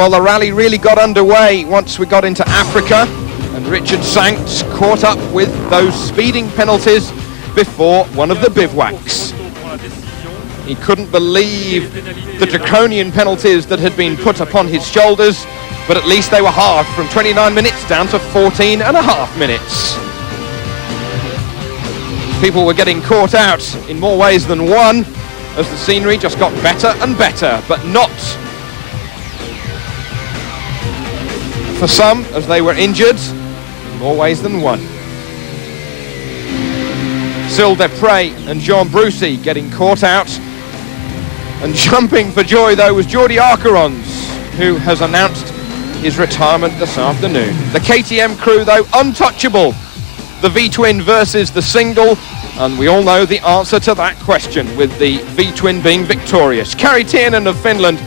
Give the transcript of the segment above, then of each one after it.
Well, the rally really got underway once we got into Africa, and Richard Sankt caught up with those speeding penalties before one of the bivouacs. He couldn't believe the draconian penalties that had been put upon his shoulders, but at least they were halved from 29 minutes down to 14 and a half minutes. People were getting caught out in more ways than one as the scenery just got better and better, but not for some as they were injured in more ways than one. Syl Desprez and Jean Brucy getting caught out, and jumping for joy though was Jordi Arcarons, who has announced his retirement this afternoon. The KTM crew though untouchable. The V-twin versus the single, and we all know the answer to that question, with the V-twin being victorious. Kari Tiernan of Finland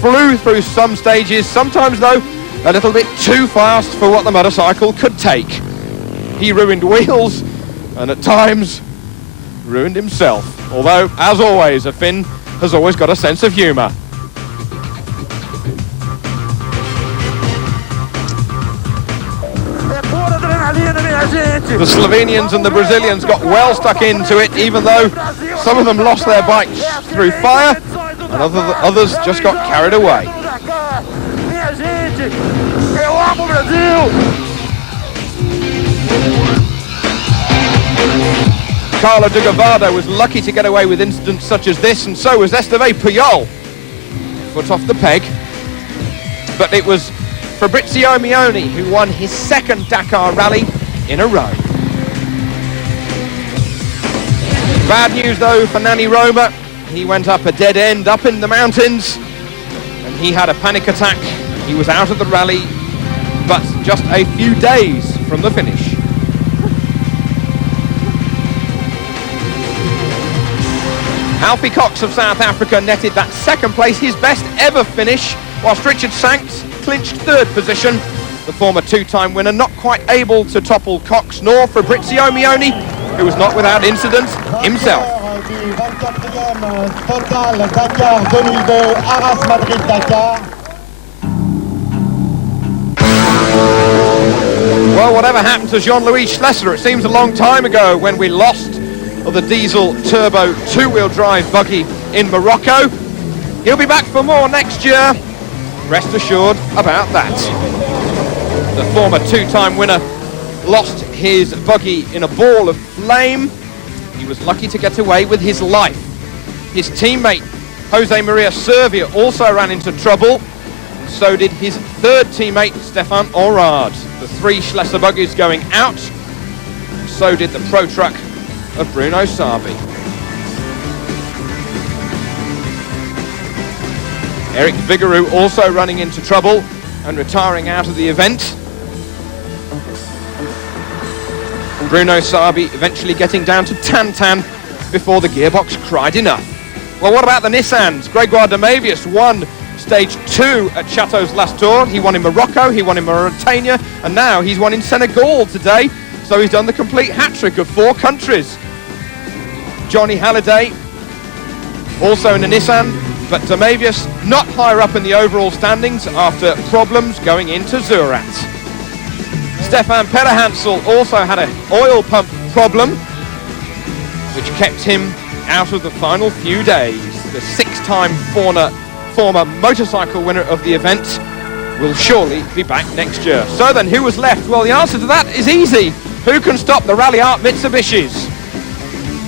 flew through some stages, sometimes though a little bit too fast for what the motorcycle could take. He ruined wheels and at times ruined himself, although as always a Finn has always got a sense of humour. The Slovenians and the Brazilians got well stuck into it, even though some of them lost their bikes through fire and others just got carried away. Carlo de Gavado was lucky to get away with incidents such as this, and so was Esteve Puyol. Foot off the peg. But it was Fabrizio Mioni who won his second Dakar rally in a row. Bad news though for Nani Roma. He went up a dead end up in the mountains and he had a panic attack. He was out of the rally, but just a few days from the finish. Alfie Cox of South Africa netted that second place, his best ever finish, whilst Richard Sankt clinched third position. The former two-time winner not quite able to topple Cox nor Fabrizio Mioni, who was not without incident himself. Well, whatever happened to Jean-Louis Schlesser? It seems a long time ago when we lost the diesel turbo two-wheel drive buggy in Morocco. He'll be back for more next year. Rest assured about that. The former two-time winner lost his buggy in a ball of flame. He was lucky to get away with his life. His teammate, Jose Maria Servia, also ran into trouble, and so did his third teammate, Stefan Orard. The three Schlesser buggies going out, so did the Pro Truck of Bruno Sabi. Eric Vigouroux also running into trouble and retiring out of the event. Bruno Sabi eventually getting down to Tantan before the gearbox cried enough. Well, what about the Nissans? Gregoire Demavius won stage 2 at Chateau's last tour. He won in Morocco, he won in Mauritania, and now he's won in Senegal today. So he's done the complete hat-trick of 4 countries. Johnny Halliday also in the Nissan, but Demavius not higher up in the overall standings after problems going into Zurat. Stefan Perrehansel also had an oil pump problem, which kept him out of the final few days. The 6-time former motorcycle winner of the event will surely be back next year. So then, who was left? Well, the answer to that is easy. Who can stop the Rally Art Mitsubishis?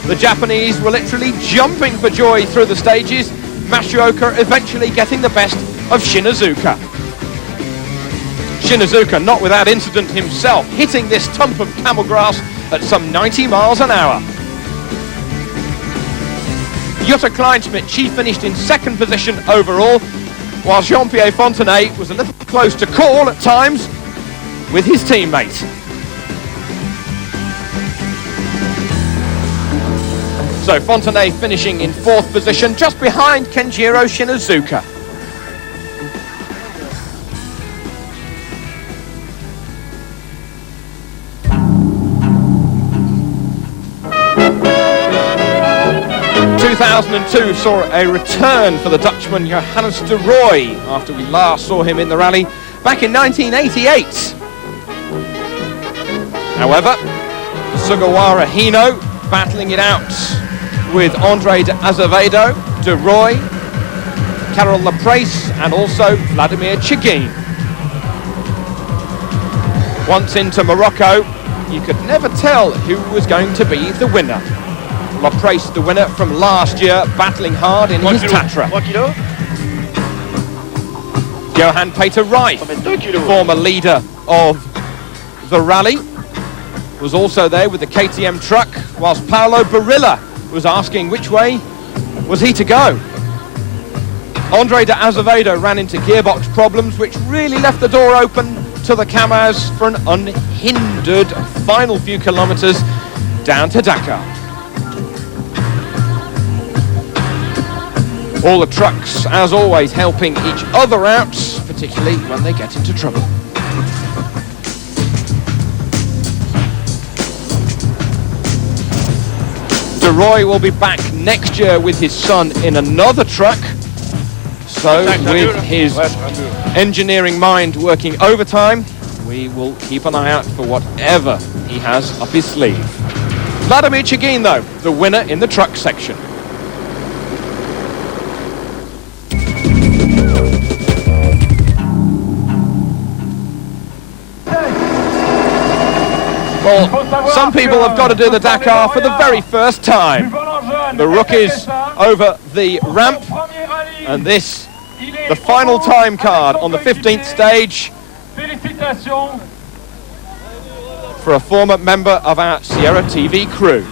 The Japanese were literally jumping for joy through the stages. Mashioka eventually getting the best of Shinazuka. Shinazuka, not without incident himself, hitting this tump of camel grass at some 90 miles an hour. Jutta Kleinschmidt, she finished in second position overall, while Jean-Pierre Fontenay was a little close to call at times with his teammate. So Fontenay finishing in 4th position, just behind Kenjiro Shinazuka. 2002 saw a return for the Dutchman Johannes de Rooij after we last saw him in the rally back in 1988. However, Sugawara Hino battling it out with Andre de Azevedo, de Rooij, Karel Laprace and also Vladimir Chigin. Once into Morocco, you could never tell who was going to be the winner. Laprace, the winner from last year, battling hard in his Tatra. Johan Peter Reif, former leader of the rally, was also there with the KTM truck, whilst Paolo Barilla was asking which way was he to go. Andre de Azevedo ran into gearbox problems, which really left the door open to the Camas for an unhindered final few kilometres down to Dakar. All the trucks, as always, helping each other out, particularly when they get into trouble. De Rooij will be back next year with his son in another truck. So with his engineering mind working overtime, we will keep an eye out for whatever he has up his sleeve. Vladimir Chigin, though, the winner in the truck section. Well, some people have got to do the Dakar for the very first time. The rookies over the ramp, and this, the final time card on the 15th stage for a former member of our Sierra TV crew.